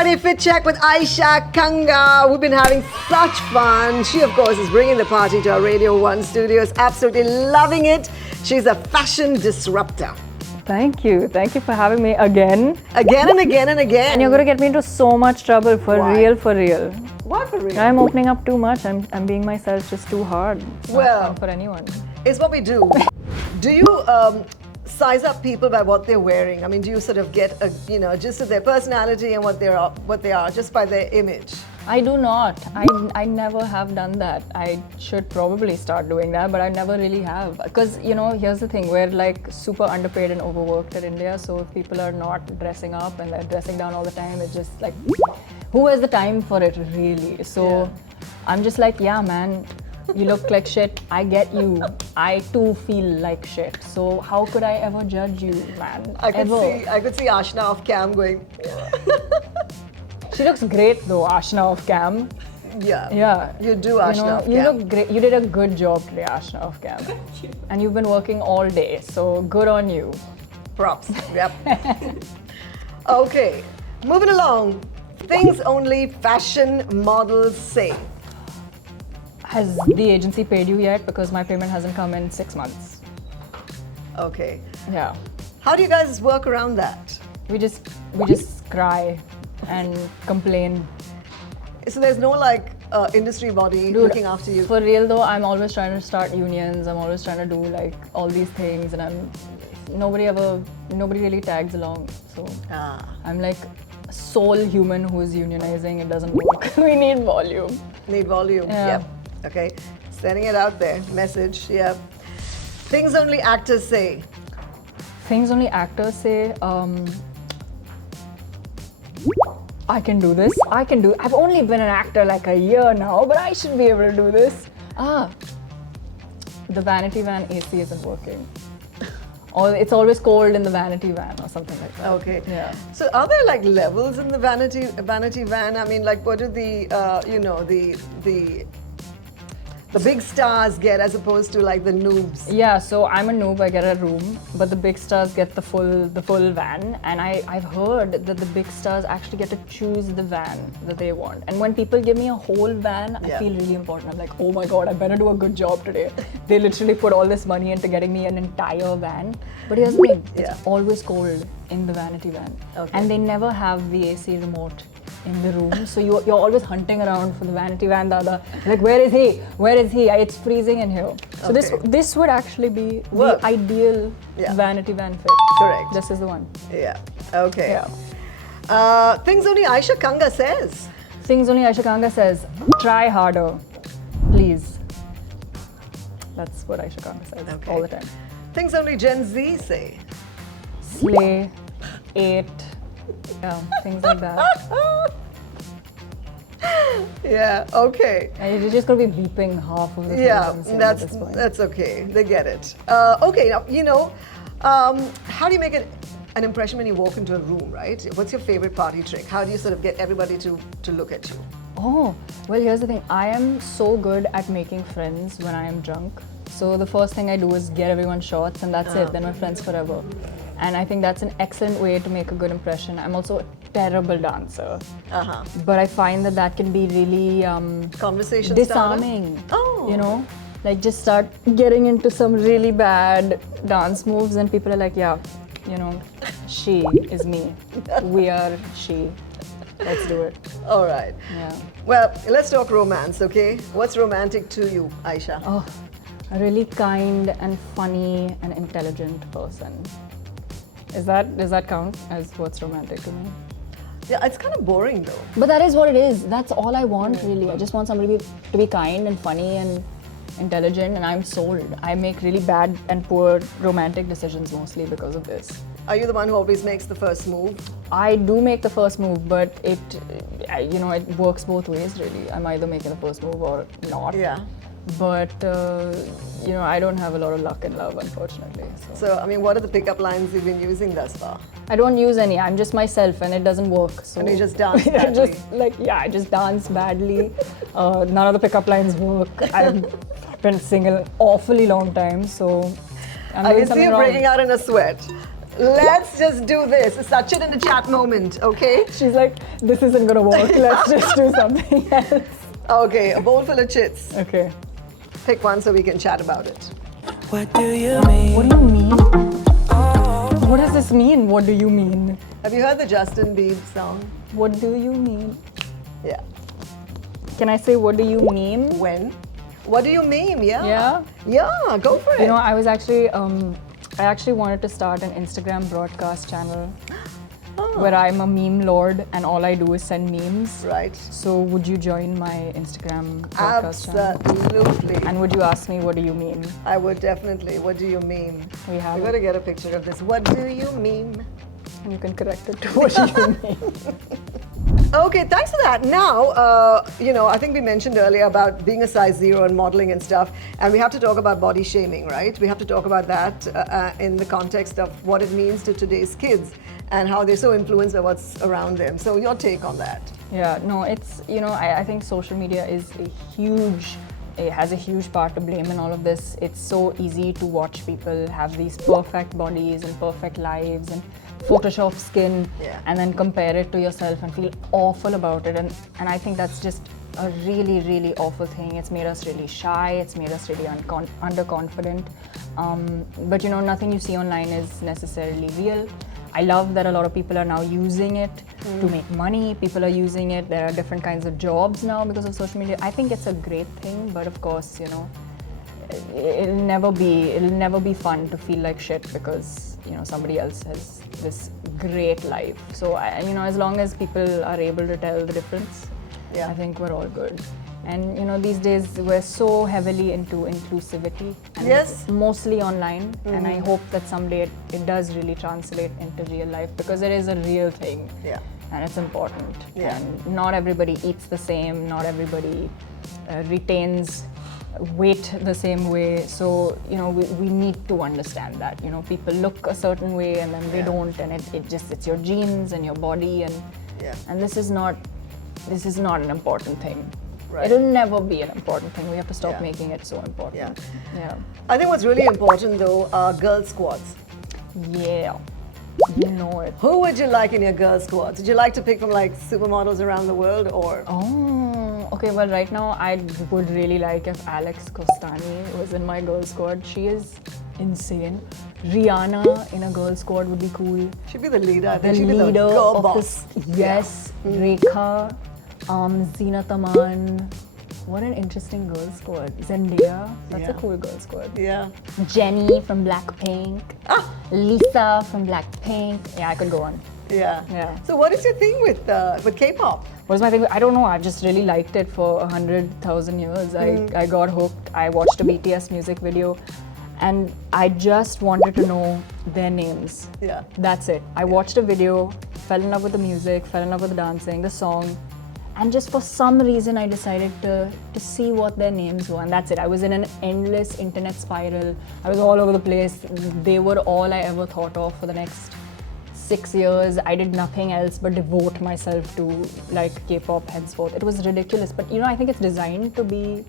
Party Fit Check with Ayesha Kanga. We've been having such fun. She, of course, is bringing the party to our Radio 1 studios. Absolutely loving it. She's a fashion disruptor. Thank you. Thank you for having me again. Again and again and again. And you're going to get me into so much trouble for Why? real, for real. Why for real? I'm opening up too much. I'm being myself just too hard. It's not fun for anyone. It's what we do. Do you size up people by what they're wearing? I mean, do you sort of get a gist of their personality and what they are just by their image? I do not. I never have done that. I should probably start doing that, but I never really have. Because, here's the thing, we're like super underpaid and overworked in India, so if people are not dressing up and they're dressing down all the time, it's just like, who has the time for it really? So I'm just like, yeah, man, you look like shit, I get you. I too feel like shit. So how could I ever judge you, man? I could see Ashna off cam going, She looks great though, Ashna off cam. Yeah. You do, Ashna off cam. You look great. You did a good job today, Ashna off cam. And you've been working all day, so good on you. Props. Yep. Okay, moving along. Things only fashion models say. Has the agency paid you yet? Because my payment hasn't come in 6 months. Okay. Yeah. How do you guys work around that? We just cry and complain. So there's no industry body looking after you? For real though, I'm always trying to start unions. I'm always trying to do like all these things, and nobody really tags along. So I'm like a sole human who is unionizing. It doesn't work. We need volume. Need volume. Yeah. Yep. Okay. Sending it out there. Message. Yep. Things only actors say. Things only actors say. I can do this. I've only been an actor like a year now, but I should be able to do this. The vanity van AC isn't working. Or it's always cold in the vanity van or something like that. Okay. Yeah. So are there like levels in the vanity van? I mean, like what do the big stars get as opposed to like the noobs? Yeah, so I'm a noob, I get a room, but the big stars get the full van, and I've heard that the big stars actually get to choose the van that they want. And when people give me a whole van, I feel really important. I'm like, oh my god, I better do a good job today. They literally put all this money into getting me an entire van. But here's the thing, it's always cold in the vanity van. Okay. And they never have the AC remote in the room, so you're always hunting around for the vanity van, like where is he? It's freezing in here. So this would actually be the ideal vanity van fit. Correct. This is the one. Yeah. Okay. Yeah. Things only Ayesha Kanga says. Things only Ayesha Kanga says. Try harder, please. That's what Ayesha Kanga says all the time. Things only Gen Z say. Slay, ate, things like that. Yeah, okay. And you're just going to be beeping half of the things I'm saying at this point. That's okay. They get it. Okay, now, how do you make an impression when you walk into a room, right? What's your favorite party trick? How do you sort of get everybody to look at you? Oh, well, here's the thing. I am so good at making friends when I am drunk. So the first thing I do is get everyone shots, and that's it. Then we're friends forever. And I think that's an excellent way to make a good impression. I'm also a terrible dancer. But I find that can be really conversation disarming. Starter? Oh. Like just start getting into some really bad dance moves, and people are like, yeah, she is me. We are she. Let's do it. All right. Yeah. Well, let's talk romance, okay? What's romantic to you, Ayesha? Oh, a really kind and funny and intelligent person. Does that count as what's romantic to me? Yeah, it's kind of boring though. But that is what it is. That's all I want really. I just want somebody to be kind and funny and intelligent, and I'm sold. I make really bad and poor romantic decisions mostly because of this. Are you the one who always makes the first move? I do make the first move, but it works both ways really. I'm either making the first move or not. Yeah. But I don't have a lot of luck in love, unfortunately. So I mean, what are the pickup lines you've been using thus far? I don't use any. I'm just myself, and it doesn't work. So and you just dance badly. I just dance badly. None of the pickup lines work. I've been single an awfully long time, so I can see you breaking out in a sweat. let's just do this. It's such an in the chat moment, okay? She's like, this isn't gonna work. Let's just do something else. Okay, a bowl full of chits. Okay. Pick one so we can chat about it. What do you mean? What do you mean? What does this mean? What do you mean? Have you heard the Justin Bieber song? What do you mean? Yeah. Can I say what do you mean? When? What do you mean? Yeah. Yeah. Yeah, go for it. You know, I was actually, I actually wanted to start an Instagram broadcast channel where I'm a meme lord and all I do is send memes. Right. So would you join my Instagram broadcast channel? Absolutely. And would you ask me what do you mean? I would definitely. What do you mean? We have We it. gotta get a picture of this. What do you mean? You can correct it to what do you mean. Okay, thanks for that. Now, you know, I think we mentioned earlier about being a size 0 and modeling and stuff, and we have to talk about body shaming, right? We have to talk about that in the context of what it means to today's kids and how they're so influenced by what's around them. So, your take on that? Yeah, no, it's, you know, I think social media is it has a huge part to blame in all of this. It's so easy to watch people have these perfect bodies and perfect lives and Photoshop skin and then compare it to yourself and feel awful about it. And I think that's just a really, really awful thing. It's made us really shy. It's made us really underconfident. But you know, nothing you see online is necessarily real. I love that a lot of people are now using it to make money. People are using it. There are different kinds of jobs now because of social media. I think it's a great thing, but of course, you know, it'll never be fun to feel like shit because, you know, somebody else has this great life. So, you know, as long as people are able to tell the difference, I think we're all good. And you know, these days we're so heavily into inclusivity, and it's mostly online. And I hope that someday it does really translate into real life because it is a real thing, and it's important. And not everybody eats the same. Not everybody retains weight the same way. So you know, we need to understand that. You know, people look a certain way and then they don't, and it's your genes and your body, and this is not an important thing. Right. It'll never be an important thing. We have to stop making it so important. Yeah. I think what's really important though are girl squads. Yeah. You know it. Who would you like in your girl squads? Would you like to pick from like supermodels around the world or? Oh, okay. Well, right now I would really like if Alex Costani was in my girl squad. She is insane. Rihanna in a girl squad would be cool. She'd be the leader. I The think she'd leader be the girl of boss. Yes. Rekha. Zinat Aman. What an interesting girl squad. Zendaya, that's a cool girl squad. Yeah. Jennie from Blackpink. Lisa from Blackpink. Yeah, I could go on. Yeah. So what is your thing with K-pop? What is my thing? I don't know. I've just really liked it for 100,000 years. I got hooked. I watched a BTS music video and I just wanted to know their names. Yeah. That's it. I watched a video, fell in love with the music, fell in love with the dancing, the song. And just for some reason, I decided to see what their names were, and that's it. I was in an endless internet spiral. I was all over the place. They were all I ever thought of for the next 6 years. I did nothing else but devote myself to like K-pop henceforth. It was ridiculous, but you know, I think it's designed to be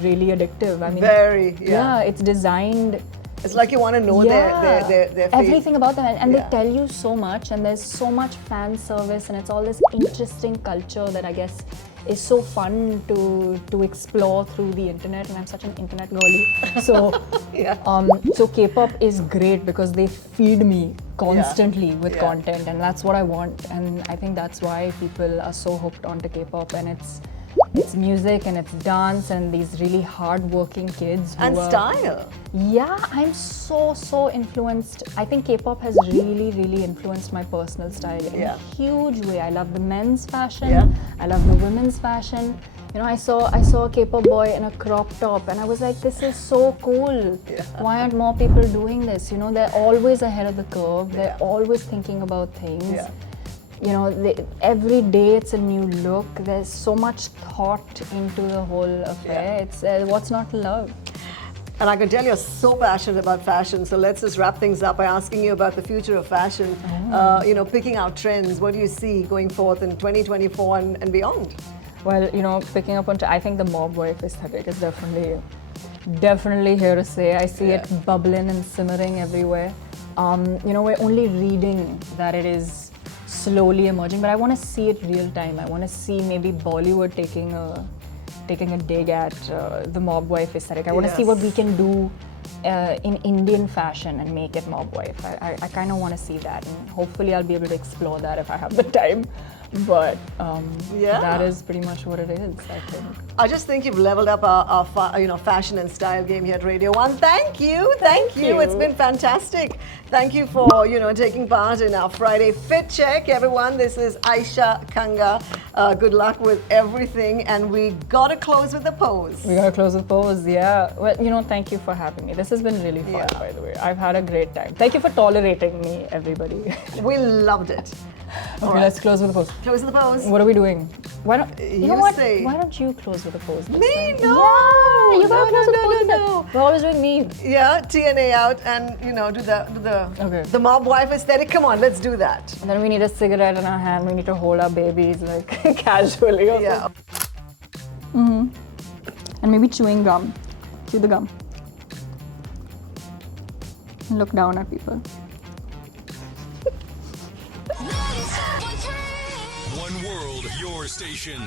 really addictive. I mean, very, it's designed. It's like you want to know their fate. Everything about them, and they tell you so much, and there's so much fan service, and it's all this interesting culture that I guess is so fun to explore through the internet. And I'm such an internet girly, so so K-pop is great because they feed me constantly with content, and that's what I want. And I think that's why people are so hooked onto K-pop, and it's music and it's dance and these really hard-working kids who and style. Yeah, I'm so influenced. I think K-pop has really influenced my personal style in a huge way. I love the men's fashion. I love the women's fashion. You know, I saw a K-pop boy in a crop top and I was like, this is so cool. Why aren't more people doing this? You know, they're always ahead of the curve. They're always thinking about things. You know, every day it's a new look. There's so much thought into the whole affair. It's what's not to love? And I can tell you're so passionate about fashion, so let's just wrap things up by asking you about the future of fashion. You know, picking out trends. What do you see going forth in 2024 and beyond? Well, you know, picking up on, I think the mob wife aesthetic is definitely here to stay. I see it bubbling and simmering everywhere. we're only reading that it is slowly emerging, but I want to see it real time. I want to see maybe Bollywood taking a dig at the mob wife aesthetic. I want to see what we can do in Indian fashion and make it mob wife. I kind of want to see that, and hopefully I'll be able to explore that if I have the time. But that is pretty much what it is, I think. I just think you've leveled up our fashion and style game here at Radio 1. Thank you. It's been fantastic. Thank you for, taking part in our Friday Fit Check, everyone. This is Ayesha Kanga. Good luck with everything. And we got to close with a pose. We got to close with pose, yeah. Well, thank you for having me. This has been really fun, by the way. I've had a great time. Thank you for tolerating me, everybody. We loved it. Okay, let's close with a pose. Close with the pose. What are we doing? Why don't say. Why don't you close with a pose? Me? No. Yeah, you gotta close with a pose. No. We're always doing me. Yeah, TNA out and do the mob wife aesthetic. Come on, let's do that. And then we need a cigarette in our hand. We need to hold our babies like casually. Or something. And maybe chewing gum. Chew the gum. And look down at people. One world, your station.